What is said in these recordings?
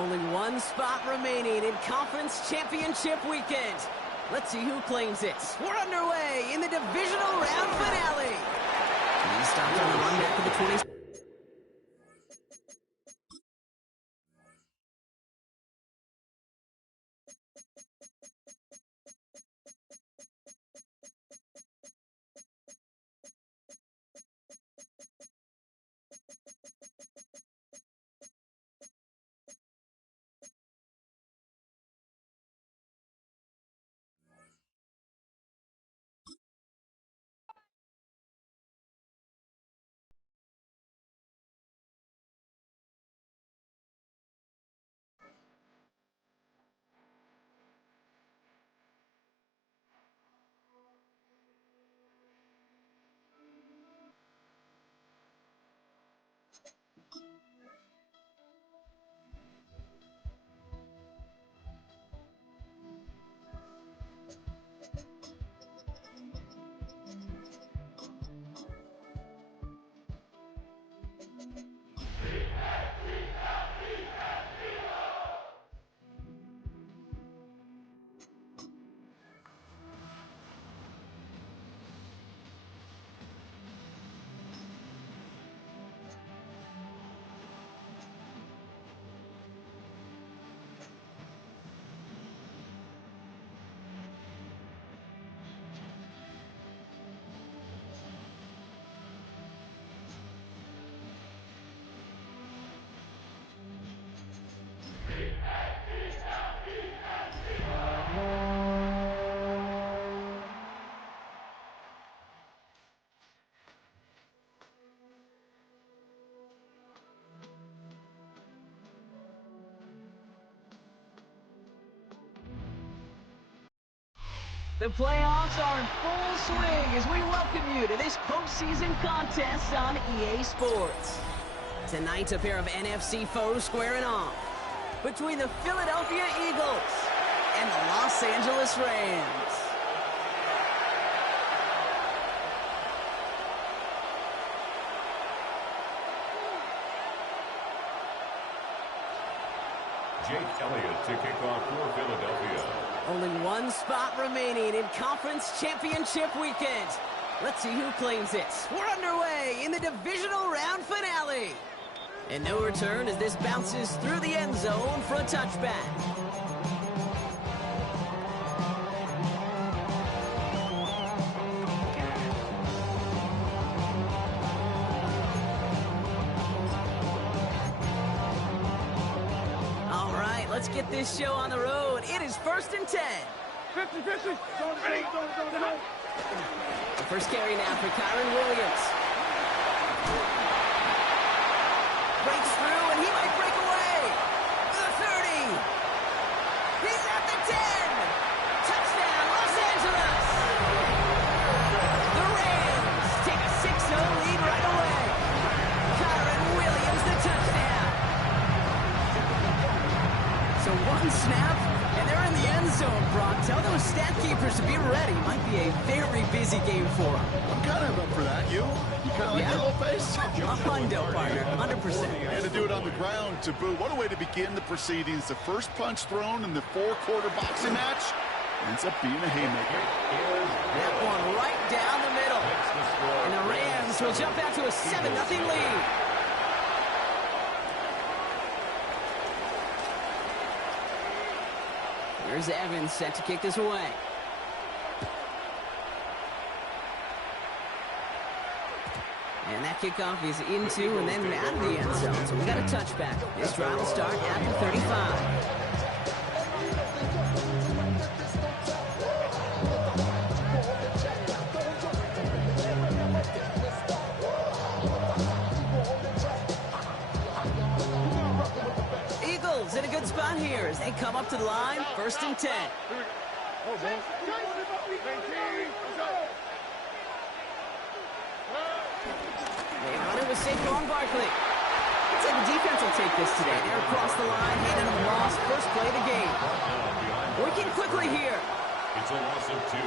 Only one spot remaining in Conference Championship Weekend. Let's see who claims it. We're underway in the divisional round finale. He stopped on the run back of the 20. The playoffs are in full swing as we welcome you to this postseason contest on EA Sports. Tonight, a pair of NFC foes squaring off between the Philadelphia Eagles and the Los Angeles Rams. Jake Elliott to kick off for Philadelphia. Only one spot remaining in Conference Championship Weekend. Let's see who claims it. We're underway in the divisional round finale. And no return as this bounces through the end zone for a touchback. All right, let's get this show on the road. It is 1st and 10. 50-50. Ready. The first carry now for Kyron Williams. Breaks through, and he might break away. The 30. He's at the 10. Touchdown, Los Angeles. The Rams take a 6-0 lead right away. Kyron Williams, the touchdown. So one snap, and they're in the end zone, Brock. Tell those stat keepers to be ready. Might be a very busy game for them. I'm kind of up for that. You kind of like that little face? A hundo, partner, 100%. And to do it on the ground to boot. What a way to begin the proceedings. The first punch thrown in the 4-quarter boxing match ends up being a haymaker. That one right down the middle. And the Rams will jump out to a 7-0 lead. Here's Evans set to kick this away. And that kickoff is into and then out of the end zone. So we got a touchback. This drive will start at the 35. Eagles in a good spot here as they come up to the line. 1st and 10. They run it with Saquon Barkley. Looks like the defense will take this today. They're across the line, handing them a loss. First play of the game. Working quickly here. It's a loss of 2.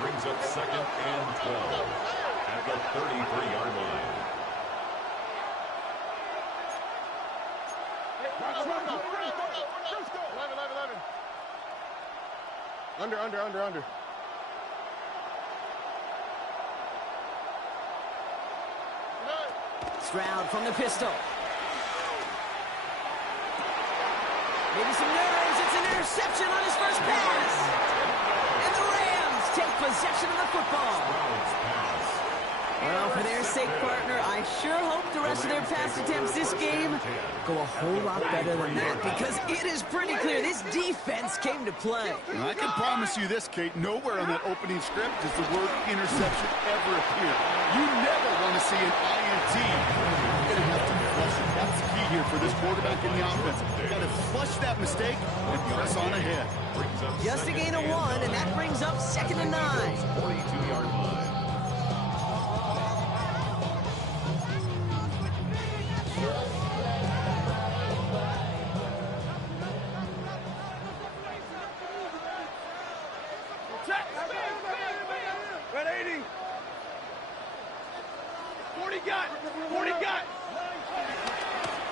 Brings up 2nd and 12 at the 33-yard line. Under. Stroud from the pistol. Maybe some nerves. It's an interception on his first pass. And the Rams take possession of the football. Well, for their sake, partner, I sure hope the rest of their pass attempts this game go a whole lot better than that, because it is pretty clear this defense came to play. And I can promise you this, Kate, nowhere on that opening script does the word interception ever appear. You never want to see an INT. You're going to have to flush it. That's the key here for this quarterback in the offense. You've got to flush that mistake and press on ahead. Just a gain of 1, and that brings up 2nd and 9. 42-yard line.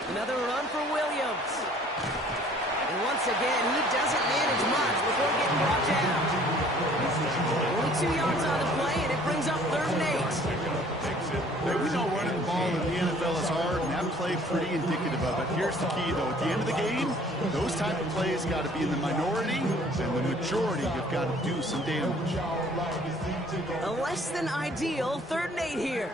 Another run for Williams. And once again, he doesn't manage much before getting brought down. Only 2 yards on the play, and it brings up 3rd and 8. Hey, we know running the ball in the NFL is hard, and that play pretty indicative of it. Here's the key, though. At the end of the game, those type of plays got to be in the minority, and the majority have got to do some damage. A less than ideal 3rd and 8 here.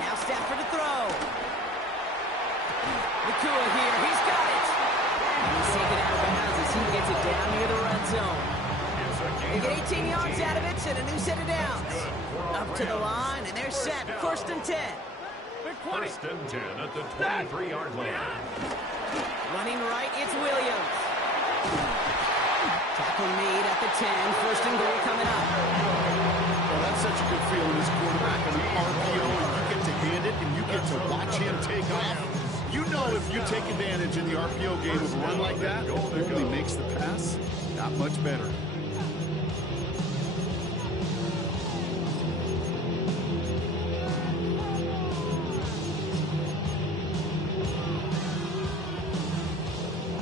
Now Stafford to throw. Nakua here. He's got it. And he's taken out of bounds as he gets it down near the red zone. They get 18 yards out of it and a new set of downs. Up to the line, and they're set. 1st and 10. 1st and 10 at the 23-yard line. Running right, it's Williams. Tackle made at the 10. 1st and goal coming up. Well, that's such a good feeling as quarterback on an RPO, and you get to hand it, and you get to watch him take off. You know if you take advantage in the RPO game of a run like that, it really makes the pass that much better.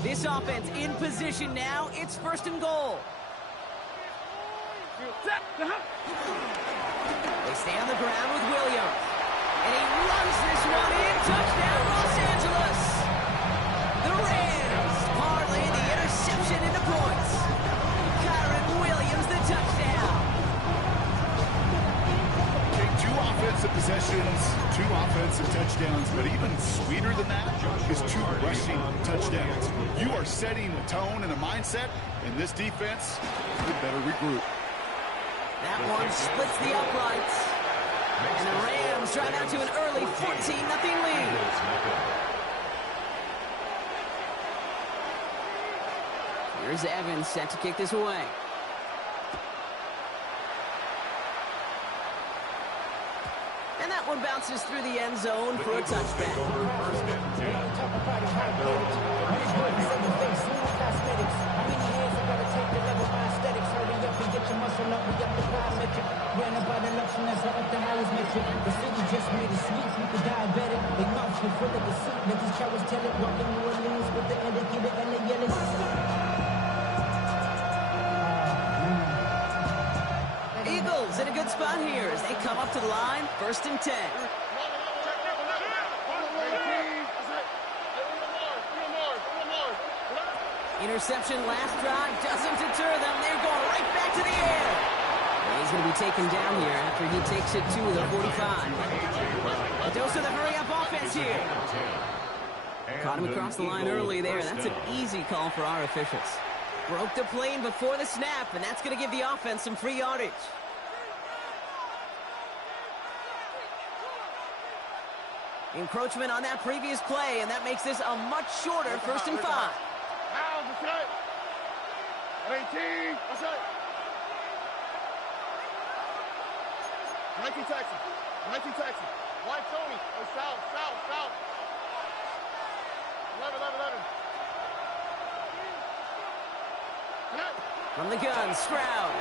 This offense in position now. It's 1st and goal. They stay on the ground with Williams. And he runs this one in. Touchdown, Los Angeles. The Rams parlay the interception into points. Kyron Williams, the touchdown. Okay, 2 offensive possessions, 2 offensive touchdowns, but even sweeter than that is 2 rushing touchdowns. You are setting a tone and a mindset, and this defense, you better regroup. That one splits the uprights. And the Rams drive out to an early 14-0 lead. Here's Evans set to kick this away. And that one bounces through the end zone for a touchback. 1st and 10. Eagles in a good spot here as they come up to the line. 1st and 10. Interception last drive doesn't deter them. They're going right back to the air. And he's going to be taken down here after he takes it to the 45. A dose of the hurry-up offense here. Caught him across the line early there. That's an easy call for our officials. Broke the plane before the snap, and that's going to give the offense some free yardage. Encroachment on that previous play, and that makes this a much shorter 1st and 5. 19 Texas. White Tony. Oh, south. 11. From the gun, Stroud.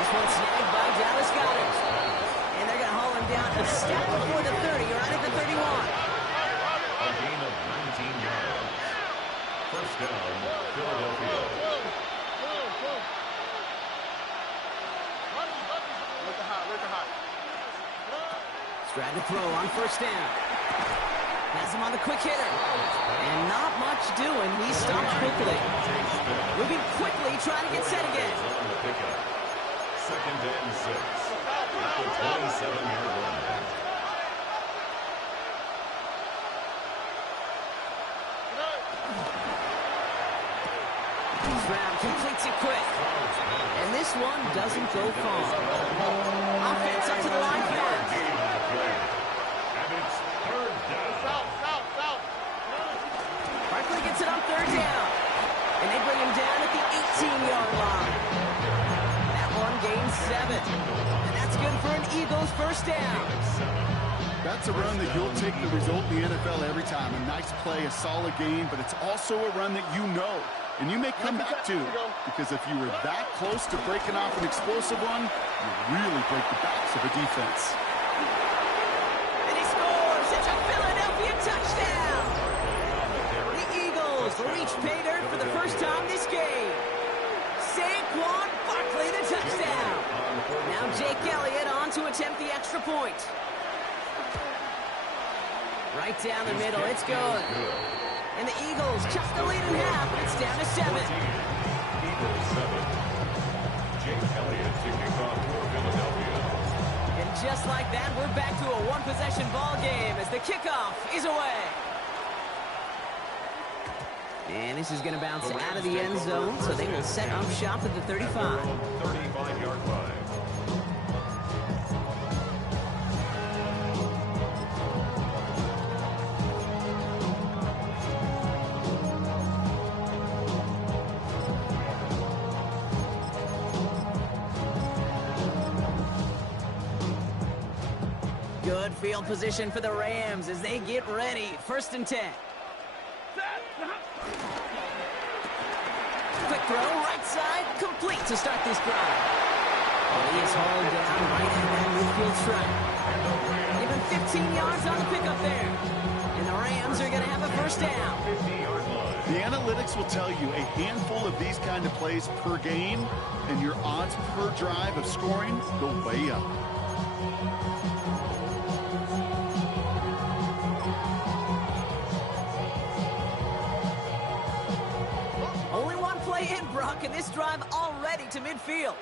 This one's snagged by Dallas Goedert. And they're going to haul him down a step before the 30, right at the 31. A gain of 19 yards. First down, Philadelphia. Stroud to throw on first down. Has him on the quick hitter. And not much doing. He stopped quickly. Moving quickly, trying to get set again. Second and 6. At the 27-yard line. Stroud completes it quick. And this one doesn't go far. Offense up to the line first. And it's third down. Barkley gets it on third down. And they bring him down at the 18-yard line. That one gains 7. And that's good for an Eagles first down. That's a run that you'll take the result in the NFL every time. A nice play, a solid game, but it's also a run that you know. And you may come back to, because if you were that close to breaking off an explosive one, you really break the backs of a defense. And he scores! It's a Philadelphia touchdown! The Eagles reach pay dirt for the first time this game. Saquon Barkley, the touchdown. Now Jake Elliott on to attempt the extra point. Right down the middle, it's good. And the Eagles just the lead in half. It's down to 7. Eagles 7. Jake Elliott to kick off for Philadelphia. And just like that, we're back to a one-possession ball game as the kickoff is away. And this is going to bounce out of the end zone, so they will set up shop at the 35. 35-yard line. Good field position for the Rams as they get ready. First and 10. Quick throw, right side, complete to start this drive. And he is hauled down right at that midfield stripe. Give him 15 yards on the pickup there. And the Rams are going to have a first down. The analytics will tell you a handful of these kind of plays per game, and your odds per drive of scoring go way up. Only one play in, Brock, and this drive already to midfield.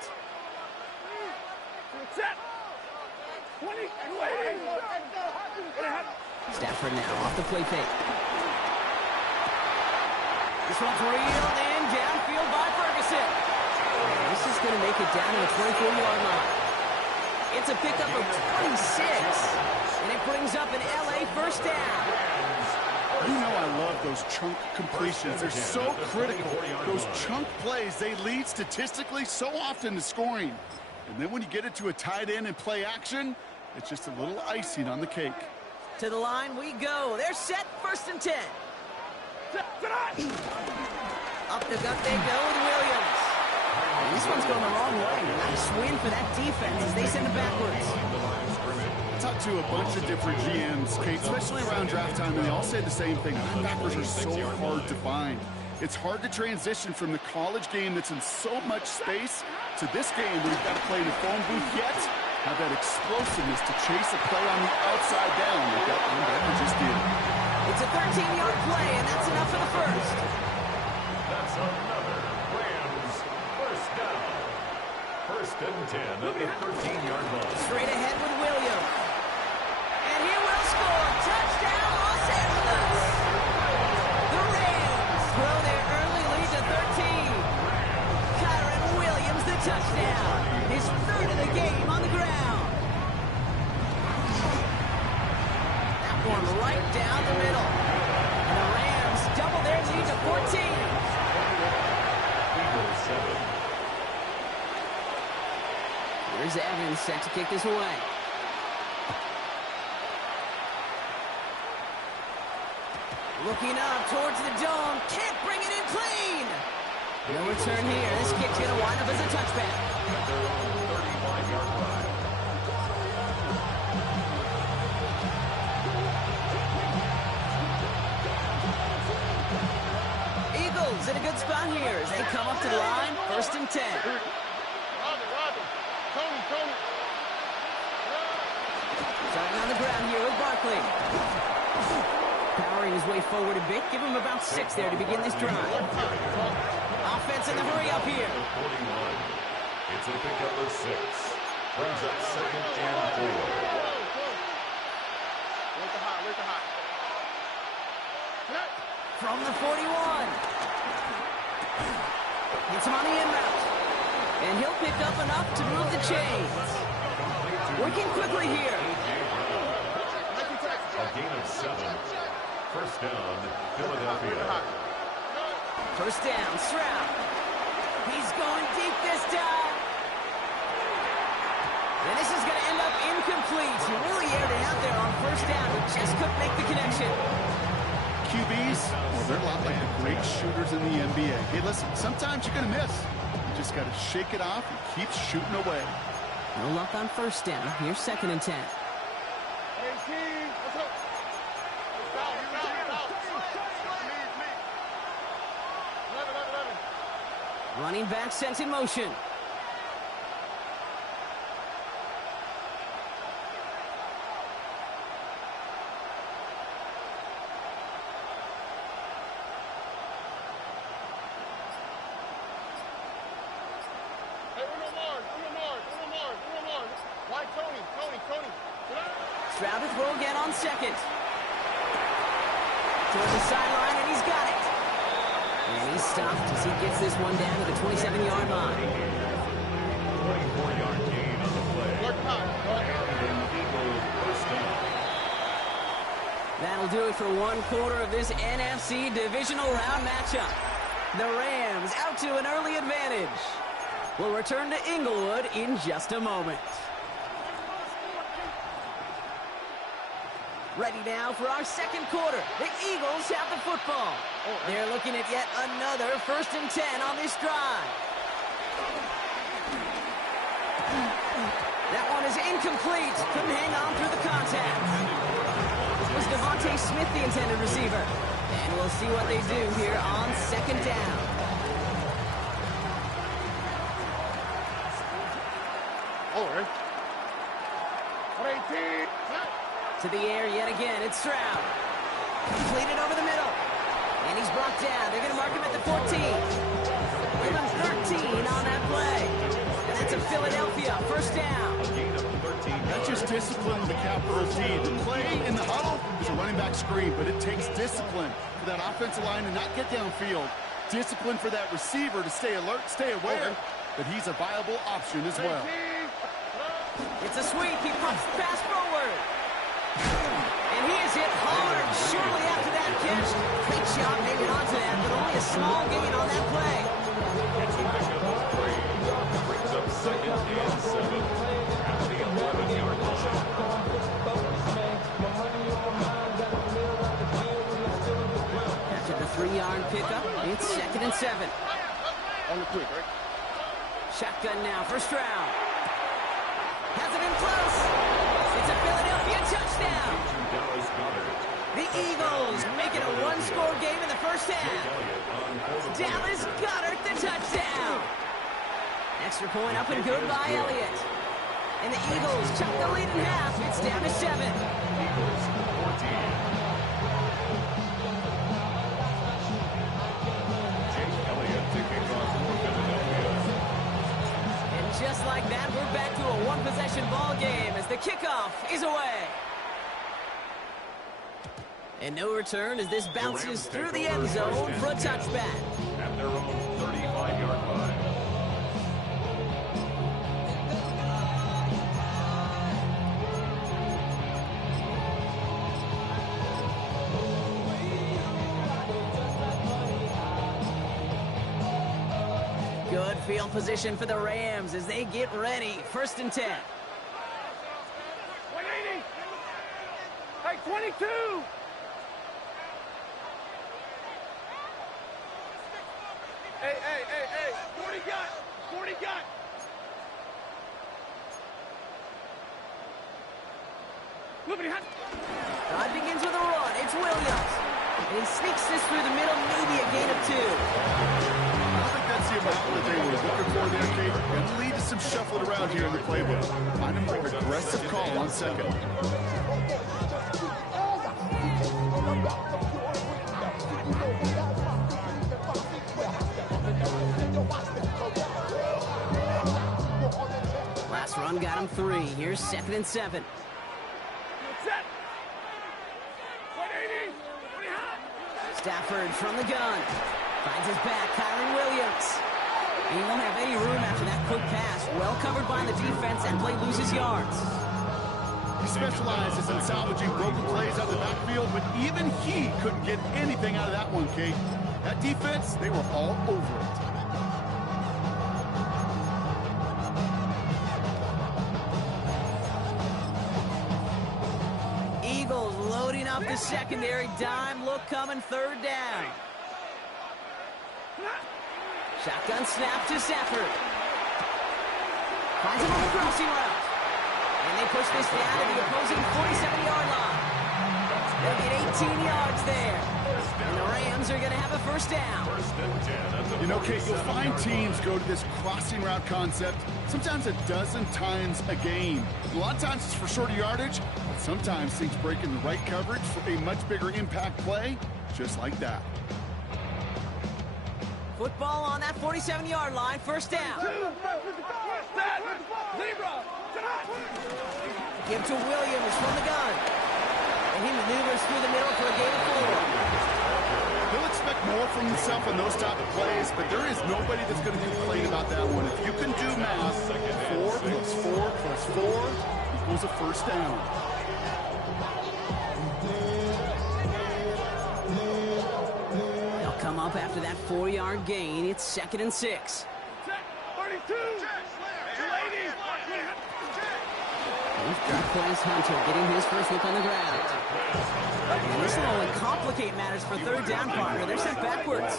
Stafford now off the play fake. This one's reeled in downfield by Ferguson. And this is going to make it down to the 24-yard line. It's a pickup of 26, and it brings up an LA first down. You know I love those chunk completions. They're so critical. Those chunk plays, they lead statistically so often to scoring. And then when you get it to a tight end and play action, it's just a little icing on the cake. To the line we go. They're set, first and 10. Up the gut they go with Williams. And this one's going the wrong way. Nice win for that defense as they send it backwards. I talked to a bunch of different GMs, Kate, especially around draft time, and they all say the same thing. Linebackers are so hard to find. It's hard to transition from the college game that's in so much space to this game where you've got to play in a phone booth yet have that explosiveness to chase a play on the outside down like that linebacker just did. It's a 13-yard play, and that's enough for the first. That's another Rams first down. First and 10 at the 13-yard line. Straight ahead with Williams. And he will score. Touchdown, Los Angeles. The Rams throw their early lead to 13. Kyron Williams, the touchdown. His third of the game on the ground. That one right down the middle. And the Rams double their lead to 14. Eagles 7. Here's Evans set to kick this away. Looking up towards the dome. Can't bring it in clean. No return here. This kick's going to wind up as a touchback. At their own 35-yard line. Eagles in a good spot here as they come up to the line. 1st and 10. Roger. Tony. Starting on the ground here with Barkley. Powering his way forward a bit. Give him about 6 there to begin this drive. Offense in the hurry up here. 41. It's a pickup of 6. Brings up 2nd and 4. Where's the hot? From the 41. Gets him on the inbound. And he'll pick up enough to move the chains. Working quickly here. A gain of 7. 1st down, Philadelphia. 1st down, Stroud. He's going deep this time. And this is going to end up incomplete. He really aired it out there on 1st down, but just couldn't make the connection. QBs, well, they're a lot like the great shooters in the NBA. Hey, listen, sometimes you're going to miss. You just got to shake it off and keep shooting away. No luck on 1st down. Here's 2nd and 10. Hey, team, what's up? Foul. 11. Running back sent in motion. Hey, Uno Mars. Why, Tony? Stroud to throw again on 2nd. Towards the sideline, and he's got it. And he's stopped as he gets this one down to the 27-yard line. 24-yard gain on the play. And Eagles 1st down. That'll do it for one quarter of this NFC divisional round matchup. The Rams out to an early advantage. We'll return to Inglewood in just a moment. Ready now for our 2nd quarter. The Eagles have the football. They're looking at yet another 1st and 10 on this drive. That one is incomplete. Couldn't hang on through the contact. It was Devontae Smith, the intended receiver. And we'll see what they do here on 2nd down. To the air yet again. It's Stroud. Completed over the middle. And he's brought down. They're going to mark him at the 14. Give him 13 on that play. And that's a Philadelphia 1st down. A gain of 13. That's just discipline with a capital D. The play in the huddle is a running back screen, but it takes discipline for that offensive line to not get downfield. Discipline for that receiver to stay alert, stay aware that he's a viable option as well. It's a sweep. He pops the pass forward. And he is hit hard shortly after that catch. Great job hanging on to that, but only a small gain on that play. It's a pickup of 3. Brings up 2nd and 7. At the 11-yard line. After the 3-yard pickup, it's 2nd and 7. On the quick, right? Shotgun now for Stroud. Has it in close. It's a Philadelphia touchdown. The Eagles make it a 1-score game in the 1st half. Dallas Goedert the touchdown. Extra point up and good by Elliott. And the Eagles chop the lead in half. It's down to 7. Eagles 14. Jake Elliott to kick off for Philadelphia. And just like that, we're back to a one-possession ball game as the kickoff is away. And no return as this bounces through the end zone for a touchback. At their own 35-yard line. Good field position for the Rams as they get ready. 1st and 10. 180. Hey, 22. Hey. 40 got. 40 got. Drive begins with a run. It's Williams. And he sneaks this through the middle, maybe a gain of 2. I don't think that's the amount that they were looking for there, Kate. Going to lead to some shuffling around here in the playbook. Find a more aggressive call on second. Last run got him 3. Here's 2nd and 7. Set. 180. Stafford from the gun. Finds his back, Kyron Williams. He won't have any room after that quick pass. Well covered by the defense, and play loses yards. He specializes in salvaging broken plays out of the backfield, but even he couldn't get anything out of that one, Kate. That defense, they were all over it. Eagles loading up the secondary. Dime look coming, 3rd down. Shotgun snap to Stafford. Finds him on the crossing route. And they push this down to the opposing 47-yard line. They'll get 18 yards there. And the Rams are going to have a 1st down. You know, Kate, you'll find teams go to this crossing route concept sometimes a dozen times a game. A lot of times it's for shorter yardage, but sometimes things break in the right coverage for a much bigger impact play, just like that. Football on that 47-yard line, 1st down. Give to Williams from the gun. And he maneuvers through the middle for a gain of 4. He'll expect more from himself in those type of plays, but there is nobody that's going to complain about that one. If you can do math, 4 plus 4 plus 4 equals a 1st down. They'll come up after that 4-yard gain. It's 2nd and 6. 32. Plays Hunter getting his first look on the ground. And this will only complicate matters for 3rd down, partner. They're sent backwards.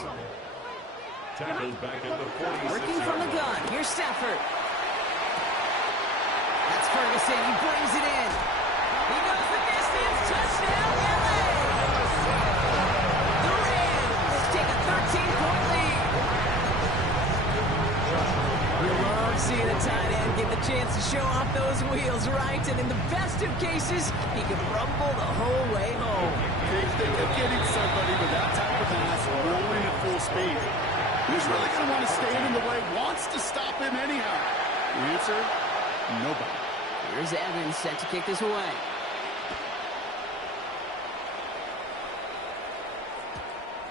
Working from the gun. Here's Stafford. That's Ferguson. He brings it in. He goes the distance. Touchdown, LA! The Rams take a 13-point lead. We love seeing a tight end get the chance to show off those wheels, right? And in the best of cases, he can rumble the whole way home. If they could getting somebody with that type of pass rolling at full speed, who's really going to want to stand in the way, wants to stop him anyhow? The answer, nobody. Here's Evans set to kick this away.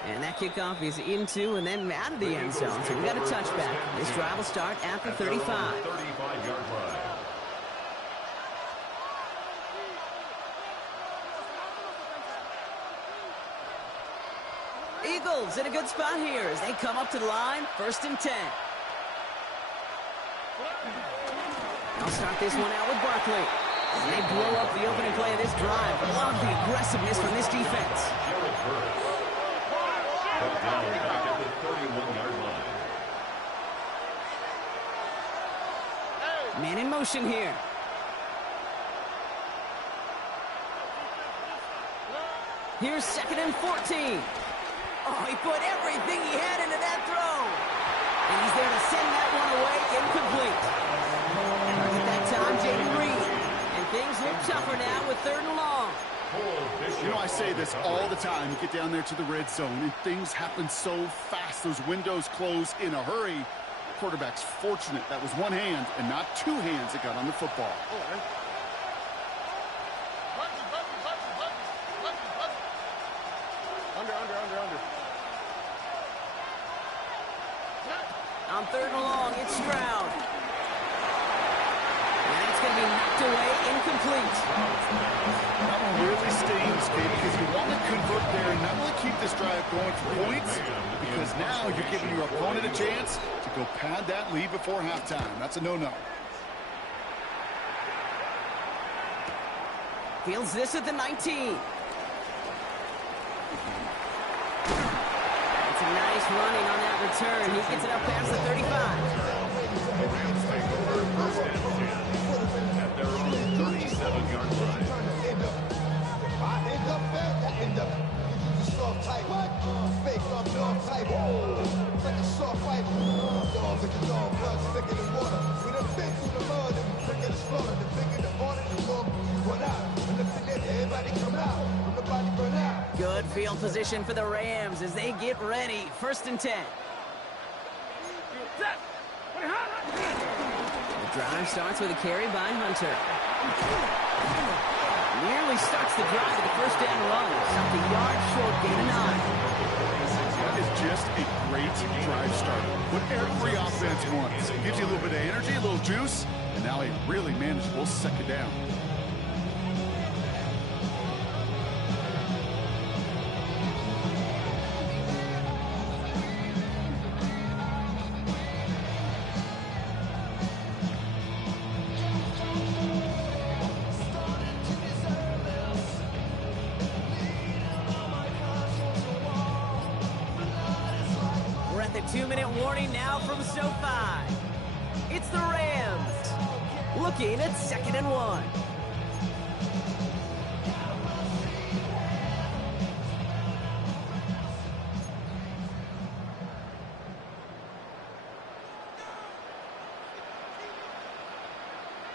And that kickoff is into and then out of the end zone. So we got a touchback. This drive will start after 35. 35-yard line. Eagles in a good spot here as they come up to the line. 1st and 10. I'll start this one out with Barkley. And they blow up the opening play of this drive. Love the aggressiveness from this defense. Down back at the 31-yard line. Man in motion here. Here's 2nd and 14. Oh, he put everything he had into that throw. And he's there to send that one away incomplete. Target that time, Jaden Reed. And things look tougher now with 3rd and long. You know, I say this all the time. You get down there to the red zone, and things happen so fast. Those windows close in a hurry. The quarterback's fortunate that was one hand and not 2 hands that got on the football. Under. On 3rd and long, it's Stroud. And it's going to be knocked away, incomplete. That one really stings, Kate, because you want to convert there and not only keep this drive going for points, because now you're giving your opponent a chance to go pad that lead before halftime. That's a no-no. Fields this at the 19. It's a nice Nice running on that return. He gets it up past the 35. Rams take over first and 10 at their own 37-yard line. Soft type, fake up dog type. It's like a soft fight. Dog with the dog, blood thicker than water. We done been through the mud and we quicker to slaughter. The bigger the order, the more we run out. And if it is, everybody come out. When the body burn out. Good field position for the Rams as they get ready. First and 10. The drive starts with a carry by Hunter. Nearly starts the drive with the first down run. Something yards short, gain of 9. That is just a great drive starter. What every offense wants. It gives you a little bit of energy, a little juice, and now a really manageable second down. We're at the 2-minute warning now from SoFi. It's the Rams looking at 2nd and 1.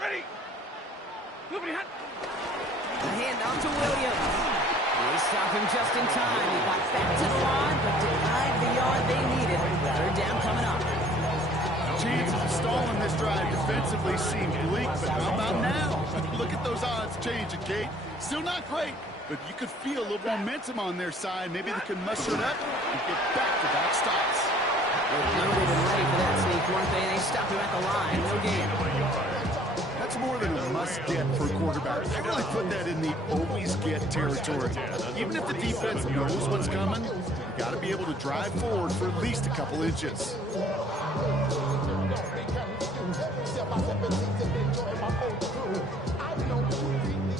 Ready. The handoff to Williams. They stop him just in time. He got back to the line, but denied the yard they needed. Third down coming up. Chances of stalling this drive defensively seem bleak, but how about now? Look at those odds changing, Kate. Still not great, but you could feel a little momentum on their side. Maybe they can muster it up and get back-to-back stops. They're loaded and ready for that sneak, weren't they? They stopped him at the line. No gain. That's more than a must-get for a quarterback. I really put that in the always-get territory. Even if the defense knows what's coming, you got to be able to drive forward for at least a couple inches.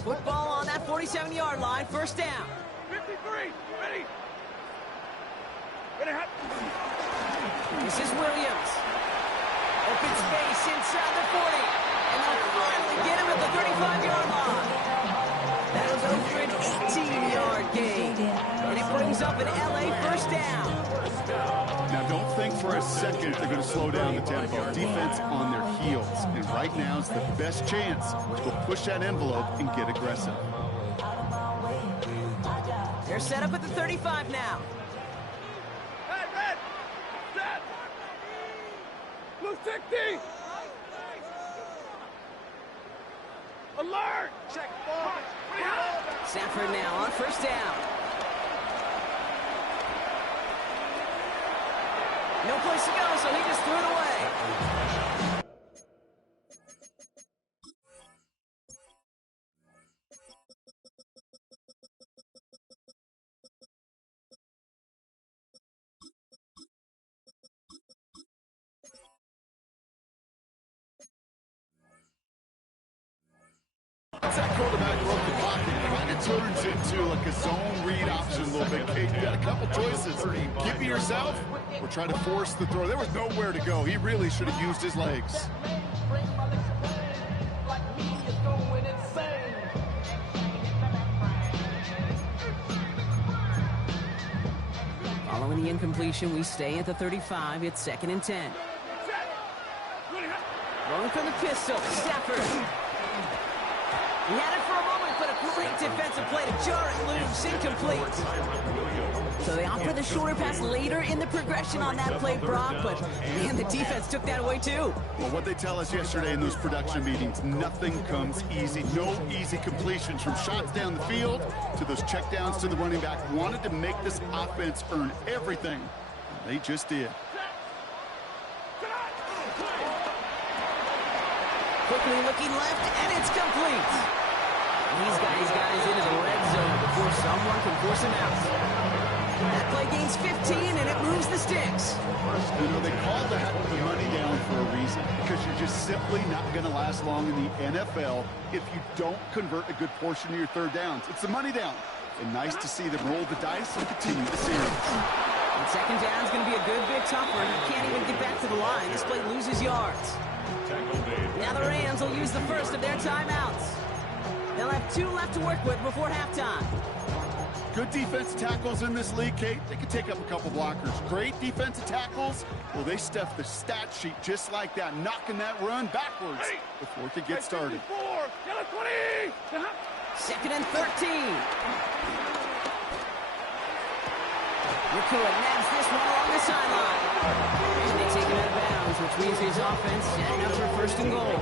Football on that 47-yard line. First down. 53. Ready. Ready. This is Williams. Open space inside the 40. And they'll finally get him at the 35-yard line. That was over an 18-yard gain. And it brings up an LA first down. Now, don't think for a second they're going to slow down the tempo. Defense on their heels. And right now is the best chance to go push that envelope and get aggressive. They're set up at the 35 now. Red. Set. Blue 60. Alert. Check forward. Stafford now on first down. No place to go, so he just threw it away. Once that quarterback broke the pocket, it kind of turns into like a zone read option a little bit, Kate. You got a couple choices. Keep it yourself or try to force the throw. There was nowhere to go. He really should have used his legs. Following the incompletion, we stay at the 35. It's 2nd and 10. Going for the pistol, Stafford. He had it for a moment, but a great defensive play to jar it loose, incomplete. So they opt for the shorter pass later in the progression on that play, Brock, but man, the defense took that away too. Well, what they tell us yesterday in those production meetings, nothing comes easy. No easy completions from shots down the field to those checkdowns to the running back. Wanted to make this offense earn everything. And they just did. Quickly looking left, and it's complete. He's got his guys into the red zone before someone can force him out. That play gains 15, and it moves the sticks. You know, they call that the money down for a reason, because you're just simply not going to last long in the NFL if you don't convert a good portion of your third downs. It's the money down. And nice to see them roll the dice and continue the series. And second down is going to be a good bit tougher. You can't even get back to the line. This play loses yards. Now the Rams will use the first of their timeouts. They'll have 2 left to work with before halftime. Good defensive tackles in this league, Kate. They can take up a couple blockers. Great defensive tackles. Well, they stuff the stat sheet just like that, knocking that run backwards before it could get started. 20. Second and 13. Nakua nabs this one along the sideline. And they take it out of bounds, which means his offense setting up for first and goal.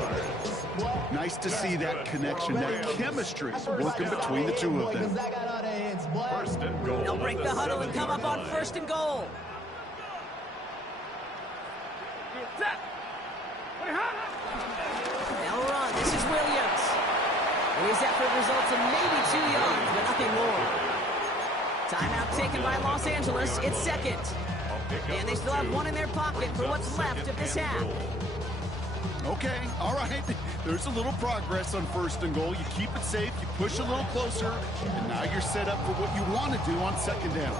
Nice to see that connection, that chemistry working between the two of them. First and goal. They'll break the huddle and come up on first and goal. They'll run. This is Williams. And his effort results in maybe 2 yards, but nothing more. Timeout taken by Los Angeles. It's second. And they still have 1 in their pocket for what's left of this half. Okay, all right. There's a little progress on first and goal. You keep it safe, you push a little closer, and now you're set up for what you want to do on second down.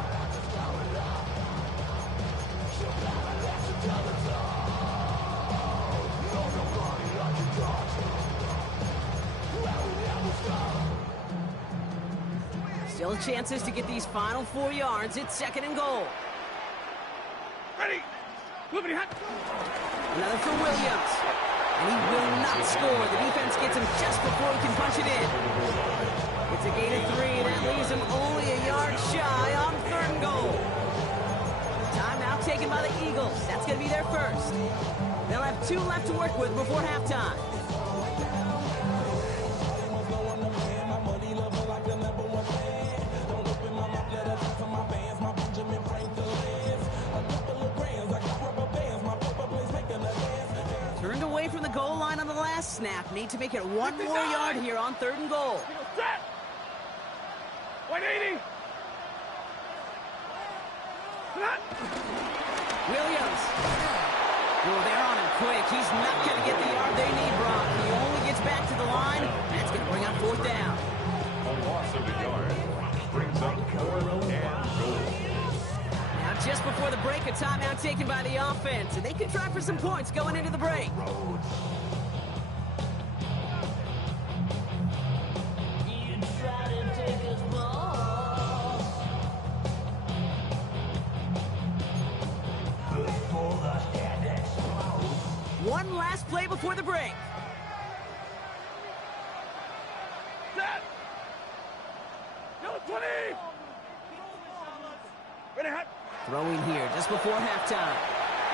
Still chances to get these final 4 yards. It's second and goal. Ready. Another for Williams. And he will not score. The defense gets him just before he can punch it in. It's a gain of 3, and that leaves him only a yard shy on third and goal. Timeout taken by the Eagles. That's going to be their first. They'll have 2 left to work with before halftime. Turned away from the goal line on the last snap. Need to make it 1 more yard here on third and goal. Set. 180. Williams. Oh, they're on him quick. He's not going to get the yard they need, Brock. He only gets back to the line. That's going to bring up fourth down. A loss of a yard brings up 4th and goal. Now, just before the break, a timeout taken by the offense, and they can try for some points going into the break. One last play before the break. Set. Yellow 20. Ready, hot. Throwing here just before halftime.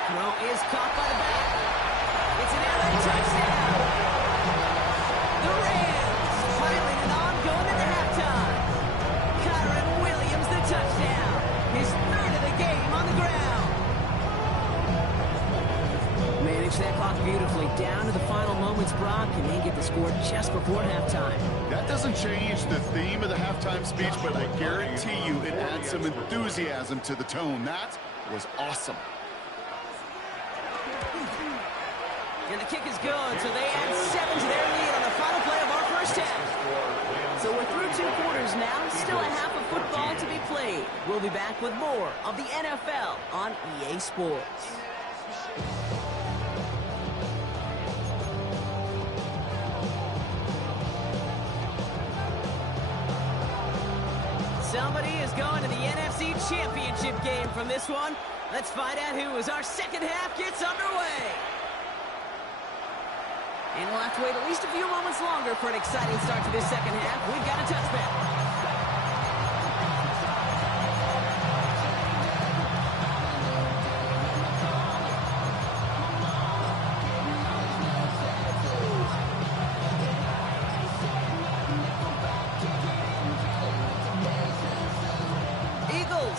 Throw is caught by the back. It's an LA touchdown. The Rams piling it on going into halftime. Kyron Williams the touchdown. His 3rd of the game on the ground. Managed that clock beautifully down to the final moments, Brock, and they get the score just before halftime. That doesn't change the theme of the halftime speech, but I guarantee you it adds some enthusiasm to the tone. That was awesome. And the kick is good, so they add 7 to their lead on the final play of our first half. So we're through 2 quarters now, still a half of football to be played. We'll be back with more of the NFL on EA Sports. Somebody is going to the NFC Championship game from this one. Let's find out who as our second half gets underway. And we'll have to wait at least a few moments longer for an exciting start to this second half. We've got a touchback.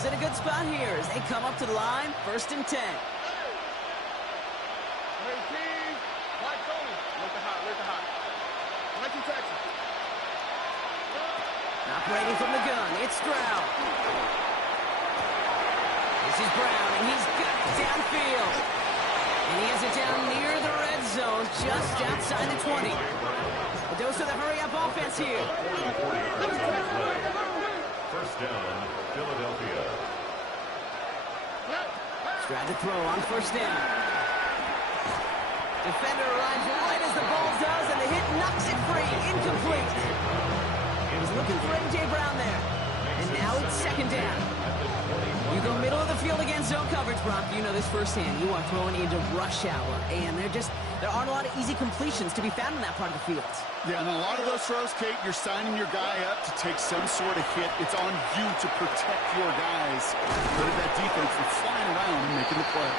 In a good spot here as they come up to the line, 1st and 10. Hey, team. Mike Tony. Look the hot. Mikey Texas. Operating from the gun, it's Stroud. This is Brown, and he's got it downfield. And he has it down near the red zone, just outside the 20. A dose of the hurry-up offense here. 1st down, Philadelphia. Tried to throw on first down. Defender arrives right as the ball does, and the hit knocks it free. Incomplete. He was looking for A.J. Brown there. And now it's second down. You go middle of the field against zone coverage, Brock. You know this firsthand. You are throwing into rush hour, and there aren't a lot of easy completions to be found in that part of the field. Yeah, and a lot of those throws, Kate, you're signing your guy up to take some sort of hit. It's on you to protect your guys. But at that defense, they're flying around and making the play.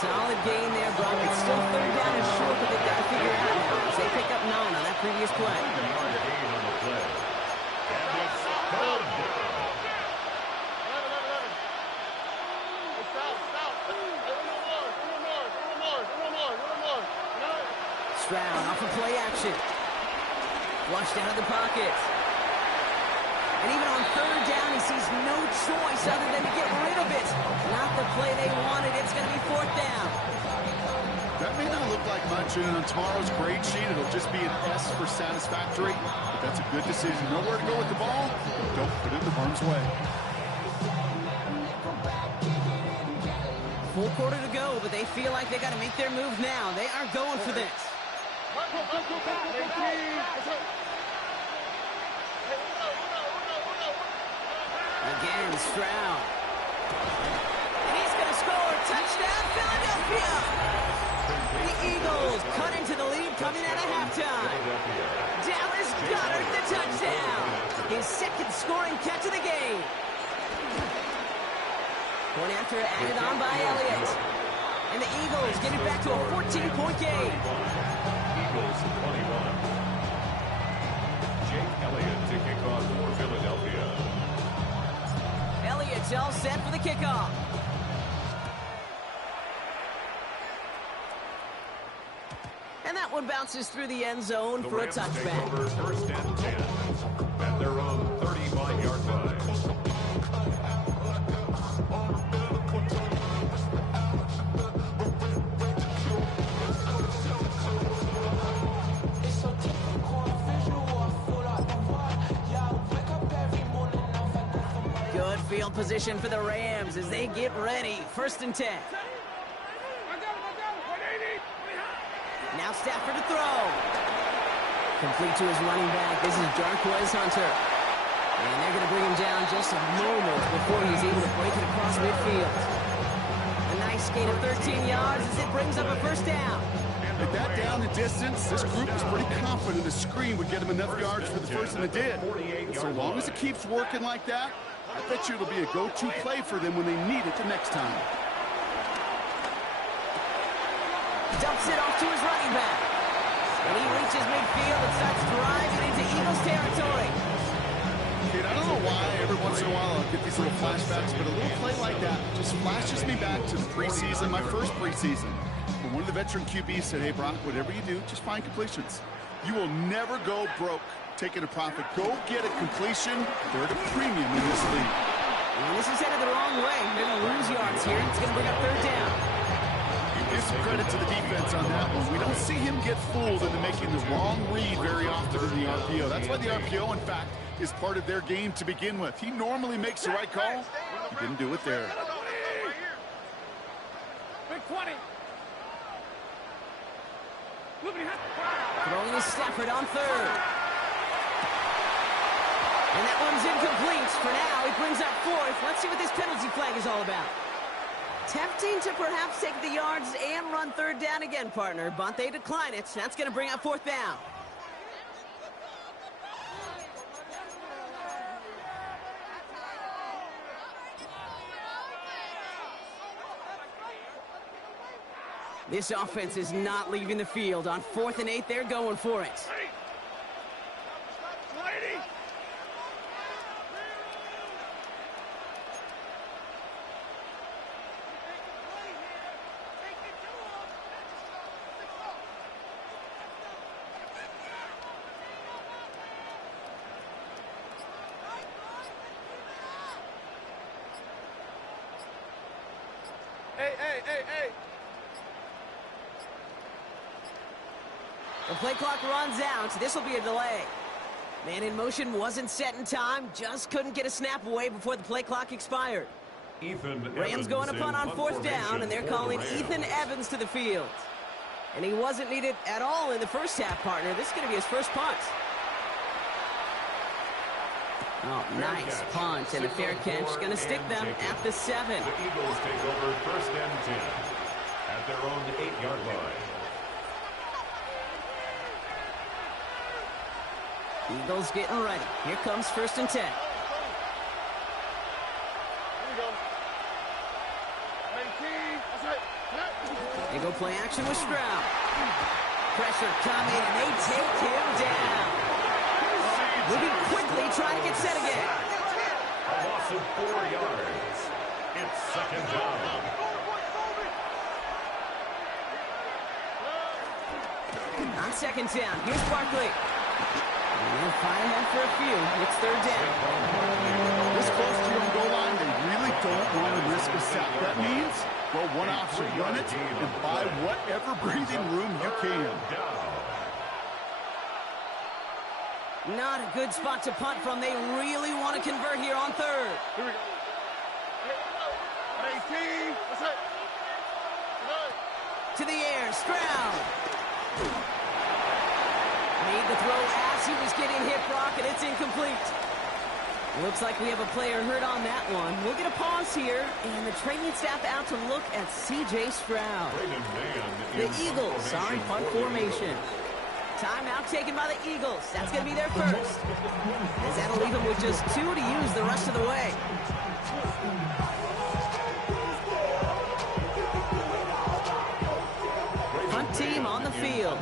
Solid gain there, Brock. It's still third down and short, but they've got to figure it out now as they pick up 9 on that previous play. Stroud off of play action. Flushed out of the pocket. And even on third down, he sees no choice other than to get rid of it. Not the play they wanted. It's going to be fourth down. That may not look like much, and on tomorrow's grade sheet, it'll just be an S for satisfactory. But that's a good decision. Nowhere to go with the ball. Don't put it in the harm's way. Full quarter to go, but they feel like they got to make their move now. They are going for this. Again, Stroud. And he's going to score. Touchdown, Philadelphia! The Eagles cut into the lead coming out of halftime. Dallas Goedert the touchdown. His second scoring catch of the game. Point after added on by Elliott. And the Eagles get it back to a 14-point game. Eagles 21. Jake Elliott to kick off for Philadelphia. Elliott's all set for the kickoff. And that one bounces through the end zone for a touchback. Over first and 10 at their own 35-yard line. Good field position for the Rams as they get ready. First and 10. Now Stafford to throw. Complete to his running back. This is Jarquez Hunter. And they're going to bring him down just a moment before he's able to break it across midfield. A nice gain of 13 yards as it brings up a first down. With that down the distance, this group was pretty confident the screen would get them enough yards for the first, and it did. And so long as it keeps working like that, I bet you it'll be a go-to play for them when they need it the next time. Dumps it off to his running back. When he reaches midfield, it starts driving into Eagles territory. Dude, I don't know why every once in a while I'll get these little flashbacks, but a little play like that just flashes me back to the preseason, my first preseason. When one of the veteran QBs said, hey, Brock, whatever you do, just find completions. You will never go broke taking a profit. Go get a completion. They're at a premium in this league. And this is headed the wrong way. They're going to lose yards here. It's going to bring up third down. Give some credit to the defense on that one. We don't see him get fooled into making the wrong read very often in the RPO. That's why the RPO, in fact, is part of their game to begin with. He normally makes the right call. He didn't do it there. Big 20. Throwing is Stafford on third. And that one's incomplete. For now, he brings up fourth. Let's see what this penalty flag is all about. Tempting to perhaps take the yards and run third down again, partner, but they decline it. That's going to bring up fourth down. This offense is not leaving the field. On 4th and 8, they're going for it. Hey. The play clock runs out. This will be a delay. Man in motion wasn't set in time. Just couldn't get a snap away before the play clock expired. Rams going to punt on fourth down, and they're calling Ethan Evans to the field. And he wasn't needed at all in the first half, partner. This is going to be his first punt. Oh, nice punt, and a fair catch. Going to stick them at the 7. The Eagles take over first and 10 at their own 8-yard line. Eagles getting ready. Here comes first and 10. Here we go. 18. That's right. They go play action with Stroud. Pressure coming, and they take him down. Moving quickly, trying to get set again. A loss of 4 yards. It's second down. On second down, here's Barkley. And they'll fight ahead for a few. It's third down. This close to your goal line, they really don't want to risk a sack. That means, well, one option, run it and buy whatever breathing room you can. Not a good spot to punt from. They really want to convert here on third. Here we go. 18. That's right. To the air, Stroud. Made the throw as he was getting hit, Brock, and it's incomplete. Looks like we have a player hurt on that one. We'll get a pause here, and the training staff out to look at C.J. Stroud. The Eagles are in punt formation. Timeout taken by the Eagles. That's going to be their first. As that'll leave them with just 2 to use the rest of the way. Punt team on the field.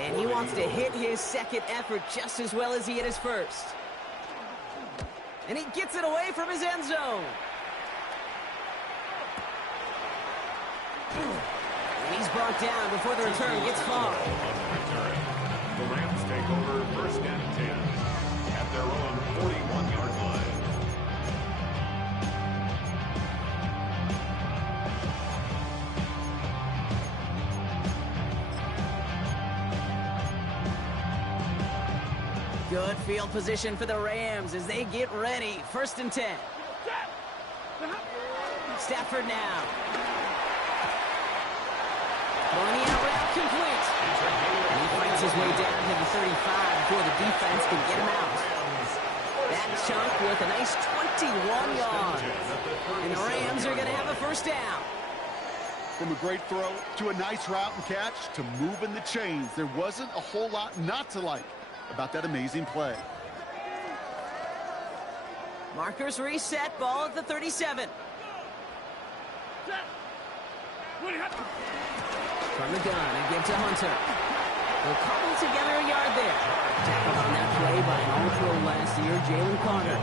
And he wants to hit his second effort just as well as he hit his first. And he gets it away from his end zone. And he's brought down before the return gets far. The Rams take over first and 10 at their own 41-yard line. Good field position for the Rams as they get ready. First and 10. Stafford now. Throwing out route complete. He fights his way down to the 35 before the defense can get him out. That chunk with a nice 21 yards. And the Rams are going to have a first down. From a great throw to a nice route and catch to moving the chains, there wasn't a whole lot not to like about that amazing play. Markers reset, ball at the 37. From the gun, and give to Hunter. They'll cobble together a yard there. Tackled on that play by an All-Pro last year, Jalen Carter.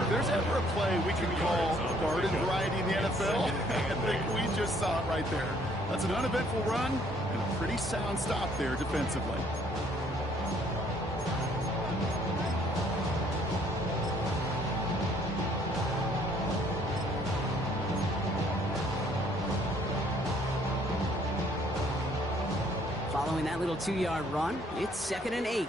If there's ever a play we can call garden variety in the NFL, I think we just saw it right there. That's an uneventful run and a pretty sound stop there defensively. Following that little 2-yard run, it's second and 8.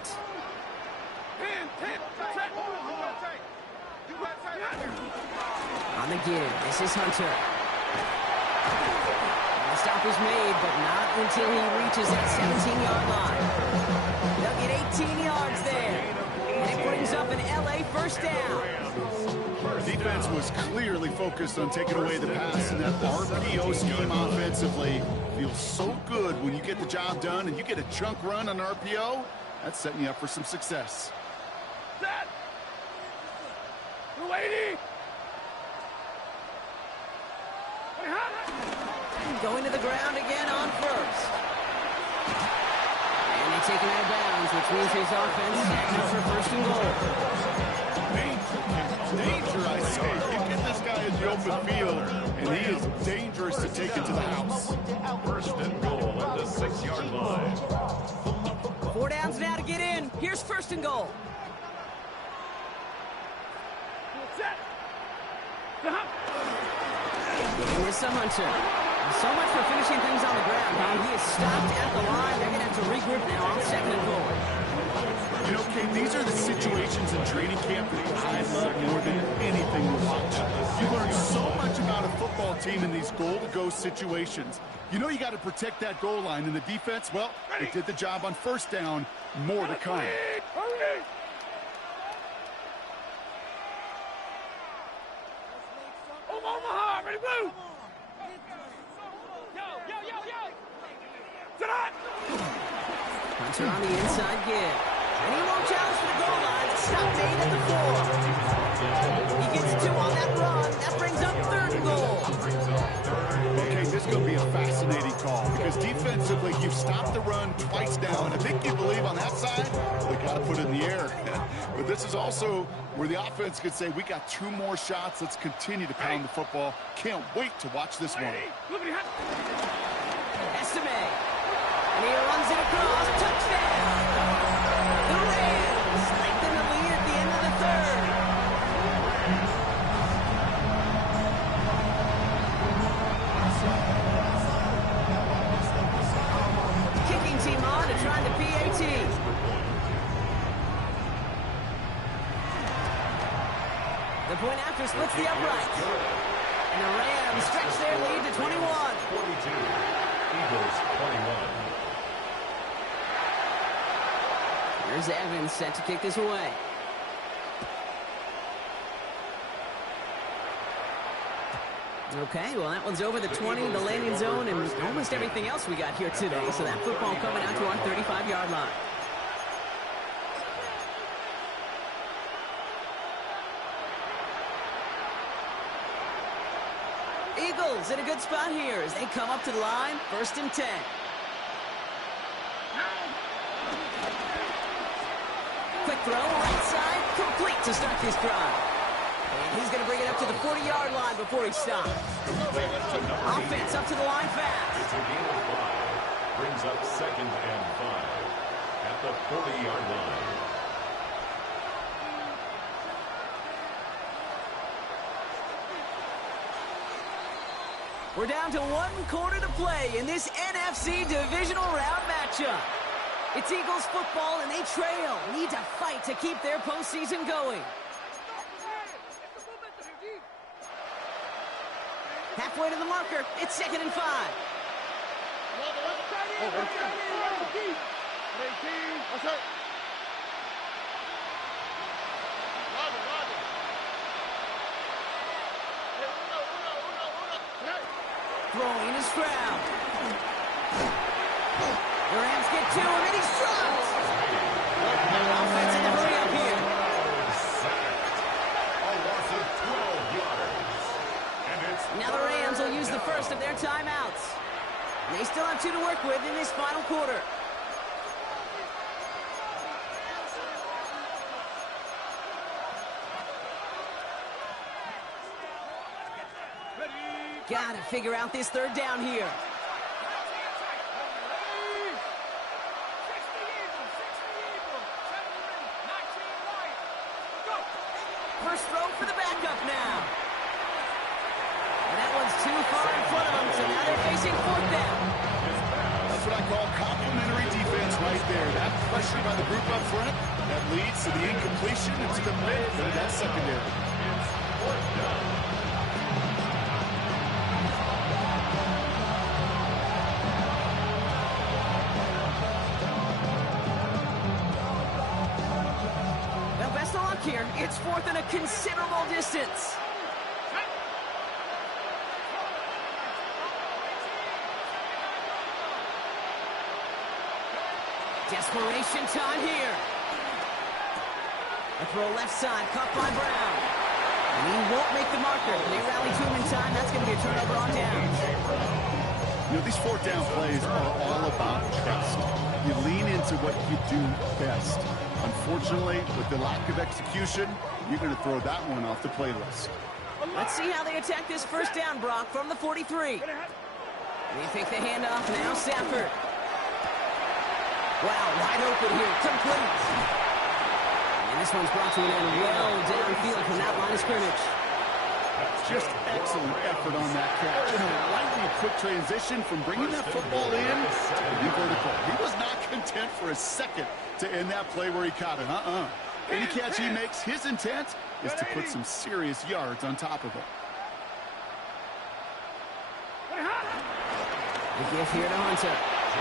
On the give, this is Hunter. The stop is made, but not until he reaches that 17-yard line. They'll get 18 yards there, and it brings up an LA first down. Defense was clearly focused on taking away the pass, and that RPO scheme offensively feels so good when you get the job done and you get a chunk run on RPO. That's setting you up for some success. Set! Lady! Going to the ground again on first. And they take him out of bounds, which means his offense sets up for first and goal. Danger, I say. You get this guy in the open field, and he is dangerous to take it to the house. First and goal at the 6-yard line. 4 downs now to get in. Here's first and goal. Getting this to Hunter. So much for finishing things on the ground, huh? He is stopped at the line. They're going to have to regroup now on second and goal. You know, Kate, these are the situations in training camp that I love more than anything to watch. You learn so much about a football team in these goal-to-go situations. You know you got to protect that goal line, and the defense, well, they did the job on first down. More to come. Omaha, ready, blue! Hunter on the inside give. And he won't challenge for the goal line. Stop made at the 4. He gets 2 on that run. That brings up 3rd and goal. Okay, this is going to be a fascinating call because defensively, you've stopped the run twice now, and I think you believe on that side, they got to put it in the air. But this is also where the offense could say, we got 2 more shots. Let's continue to pound the football. Can't wait to watch this one. Estimate. And he runs it across. Touchdown! The Rams lengthen the lead at the end of the 3rd. Kicking team on to try the PAT. The point after splits the uprights. And the Rams stretch their lead to 21. 42. Eagles 21. Here's Evans set to kick this away. Okay, well, that one's over the 20, the landing zone, and almost everything else we got here today. So that football coming out to our 35-yard line. Eagles in a good spot here as they come up to the line. 1st and 10. Quick throw, right side, complete to start this drive. And he's going to bring it up to the 40-yard line before he stops. Offense up to the line fast. It's a gain of 5. Brings up 2nd and 5 at the 40-yard line. We're down to 1 quarter to play in this NFC divisional round matchup. It's Eagles football, and they trail. Need to fight to keep their postseason going. Halfway to the marker. It's 2nd and 5. Throwing is Stroud. The Rams get 2, and then he's dropped. Offense in the hurry up here. A loss of 12 yards. And it's Now the Rams will use the first of their timeouts. They still have 2 to work with in this final quarter. Gotta figure out this 3rd down here. First throw for the backup now. And that one's too far in front of them, so now they're facing 4th down. That's what I call complementary defense right there. That pressure by the group up front, that leads to the incompletion and to the mid of that secondary. It's 4th down. Well, best of luck here. It's 4th and a considerable distance. Desperation time here. A throw left side, caught by Brown. And he won't make the marker. They rally to him in time. That's going to be a turnover on downs. You know, these 4th down plays are all about trust. You lean into what you do best. Unfortunately, with the lack of execution, you're going to throw that one off the playlist. Let's see how they attack this 1st down, Brock, from the 43. They take the handoff now, Stafford. Wow, wide open here, complete. And this one's brought to an end well downfield from that line of scrimmage. Just excellent effort on that catch. And a lightning quick quick transition from bringing that football in to the vertical. He was not content for a second to end that play where he caught it. Any catch he makes, his intent is to put some serious yards on top of it. The gift here to Hunter.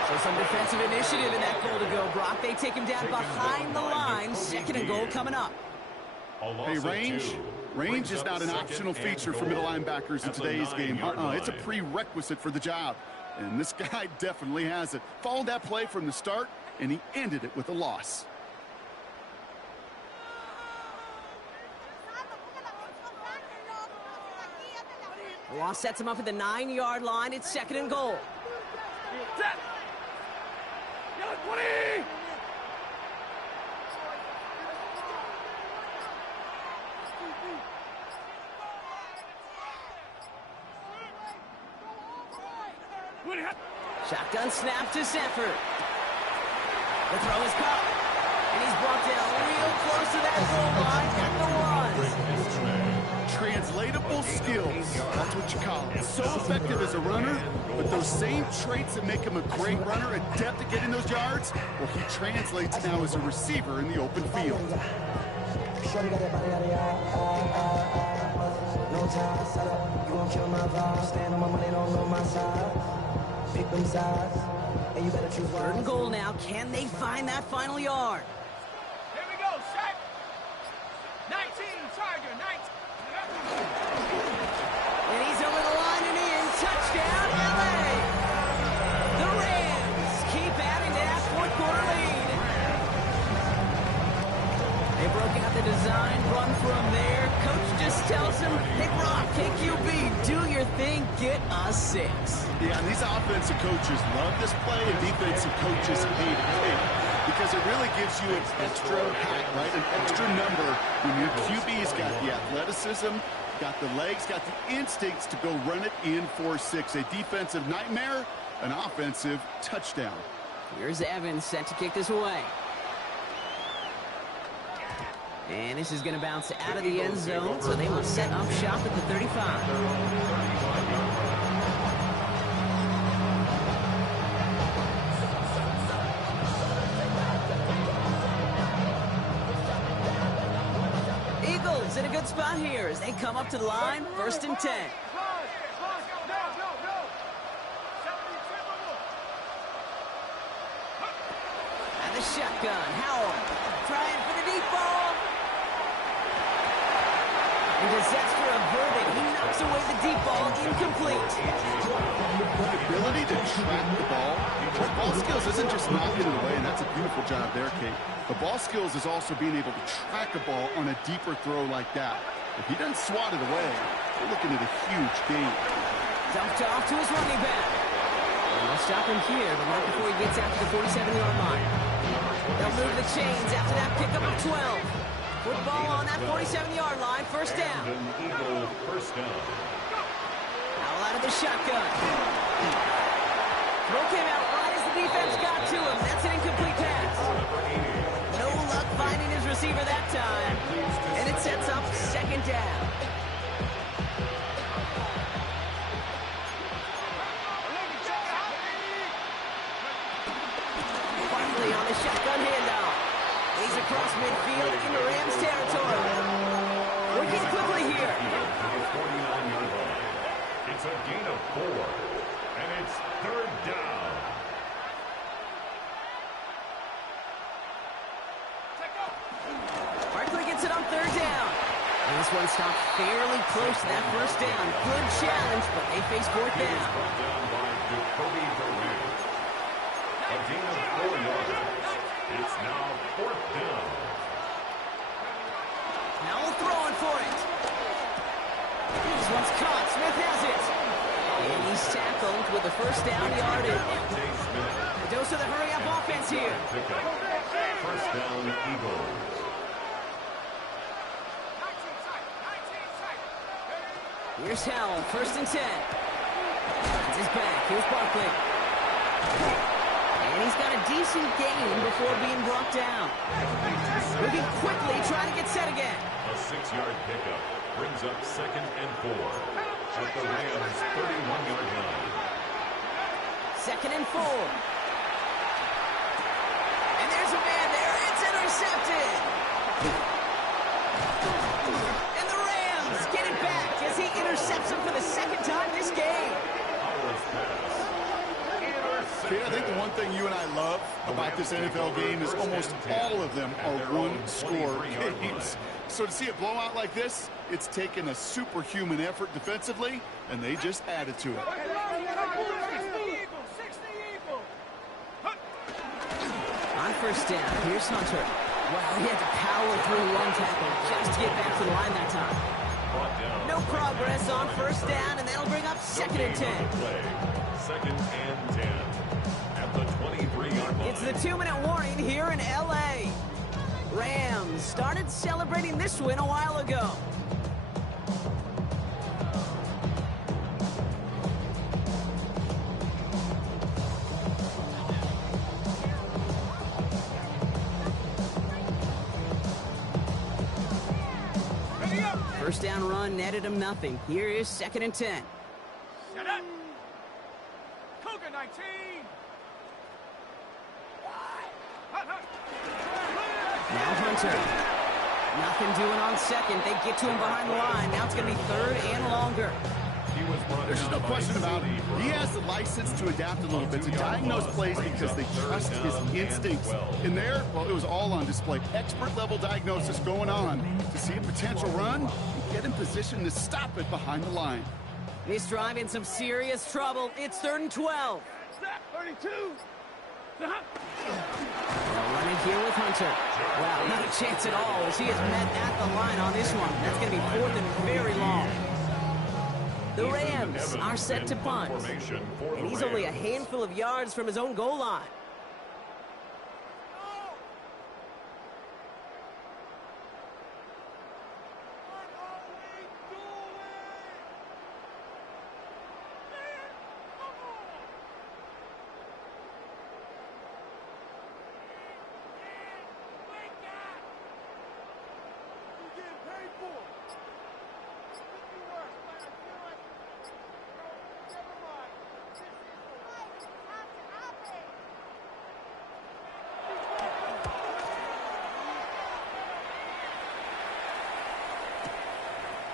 So some defensive initiative in that goal to go, Brock. They take him down behind the line. Second and goal coming up. Hey, range is not an optional feature for middle linebackers in today's game. It's a prerequisite for the job. And this guy definitely has it. Followed that play from the start, and he ended it with a loss. The loss sets him up at the 9-yard line. It's second and goal. Shotgun snap to Sanford. The throw is caught. And he's brought down real close to that goal line at the 1. Translatable skills. That's what you call it. So effective as a runner, but those same traits that make him a great runner, adept at getting those yards, well, he translates now as a receiver in the open field. Third and goal now. Can they find that final yard? Here we go, set. 19, Charger, 19. And he's over the line and in. Touchdown, LA! The Rams keep adding to that fourth-quarter lead. They broke out the design run from there. Coach just tells him, hey, Brock, KQB, do your thing, get a 6. Yeah, and these offensive coaches love this play, and defensive coaches hate it because it really gives you an extra hat, right? An extra number when your QB's got the athleticism, got the legs, got the instincts to go run it in for 6. A defensive nightmare, an offensive touchdown. Here's Evans set to kick this away. And this is going to bounce out of the end zone, so they will set up shop at the 35. Eagles in a good spot here as they come up to the line, 1st and 10. And the shotgun, Howell trying for the deep ball. And disaster averted. He knocks away the deep ball, incomplete. The ability to track the ball. Ball skills isn't just knocking it away, and that's a beautiful job there, Kate. The ball skills is also being able to track a ball on a deeper throw like that. If he doesn't swat it away, we're looking at a huge gain. Dumped off to his running back. And they'll stop him here, but not before he gets out to the 47-yard line. They'll move the chains after that pickup of 12. Football on that 47-yard line, 1st down. Eagle first down. Howell out of the shotgun. Throw came out right as the defense got to him. That's an incomplete pass. No luck finding his receiver that time. And it sets up 2nd down. Finally on the shotgun handoff. He's across midfield into Rams territory. Working quickly here. It's a gain of 4, and it's 3rd down. Barkley gets it on 3rd down. And this one stopped fairly close to that 1st down. Good challenge, but they face 4th down. Brought down by Jacoby Durant. A gain of 4 yards. It's now 4th down. Howell throwing for it. This one's caught. Smith has it. And he's tackled with a 1st down yardage. A dose of the hurry-up offense here. First down, Eagles. Here's Howell, 1st and 10. That's his back. Here's Barkley. And he's got a decent gain before being brought down. Moving quickly, trying to get set again. A 6-yard pickup brings up 2nd and 4 at the Rams' 31-yard line. 2nd and 4. And there's a man there. It's intercepted. And the Rams get it back as he intercepts him for the 2nd time this game. Kate, I think the one thing you and I love about this NFL game is almost all of them are one-score games. So to see a blowout like this, it's taken a superhuman effort defensively, and they just added to it. On 1st down, here's Hunter. Wow, he had to power through one tackle just to get back to the line that time. No progress on 1st down, and that'll bring up 2nd and 10. 2nd and 10 at the 23-yard line. It's the 2-minute warning here in L.A. Rams started celebrating this win a while ago. First down run netted him nothing. Here is 2nd and 10. Shut up! Cougar 19! Now Hunter. Nothing doing on 2nd. They get to him behind the line. Now it's going to be 3rd and longer. There's just no question about it. He has the license to adapt a little bit, to diagnose plays because they trust his instincts. In there, well, it was all on display. Expert-level diagnosis going on to see a potential run and get in position to stop it behind the line. This drive in some serious trouble. It's 3rd and 12. 32! Running here with Hunter. Wow, not a chance at all as he is met at the line on this one. That's going to be 4th and very long. The Rams are set to punt, and he's only a handful of yards from his own goal line.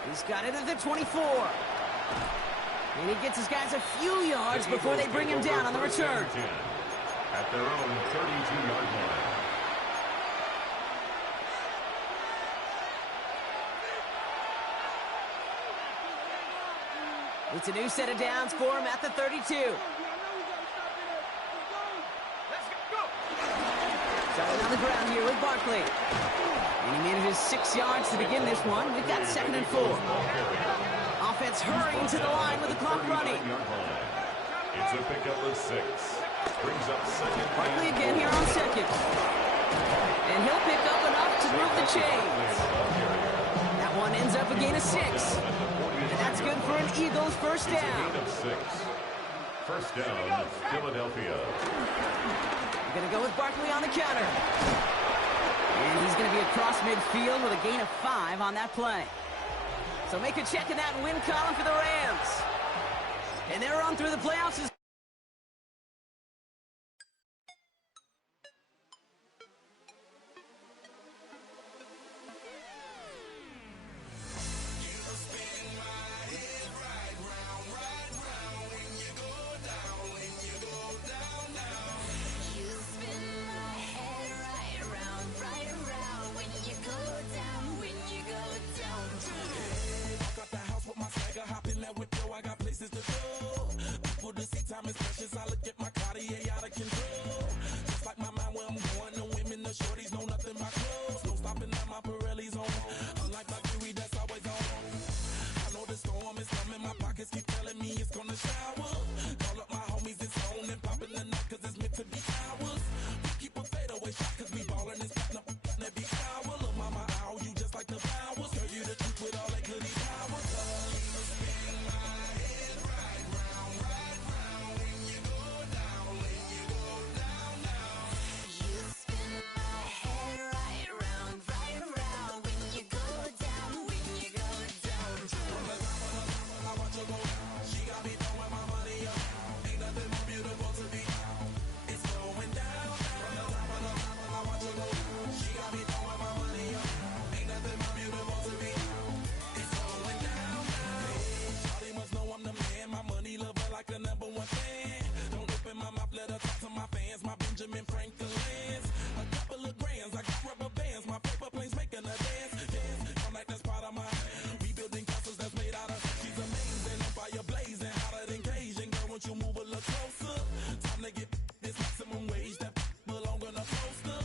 He's got it at the 24. And he gets his guys a few yards before they bring him down on the return. At their own 32-yard line. It's a new set of downs for him at the 32. Starting on the ground here with Barkley. And he manages 6 yards to begin this one. We've got 2nd and 4. Offense hurrying to the line with the clock running. It's a pickup of 6. Brings up 2nd. Barkley again here on 2nd. And he'll pick up enough to move the chains. That one ends up a gain of 6. And that's good for an Eagles 1st down. Gain of 6. 1st down, Philadelphia. We're going to go with Barkley on the counter. And he's going to be across midfield with a gain of 5 on that play. So make a check in that win column for the Rams. And they're on through the playoffs. my mouth, let her talk to my fans. My Benjamin Franklin's. A couple of grands, I got rubber bands. My paper planes making a dance. Dance, I'm like that's part of my rebuilding castles that's made out of. She's amazing, on fire blazing, hotter than Cajun. Girl, won't you move a little closer? Time to get this maximum wage that belong on a poster.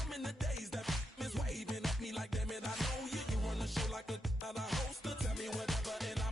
I'm in the days that is waving at me like, damn it, I know you. You run the show like a holster. Tell me whatever and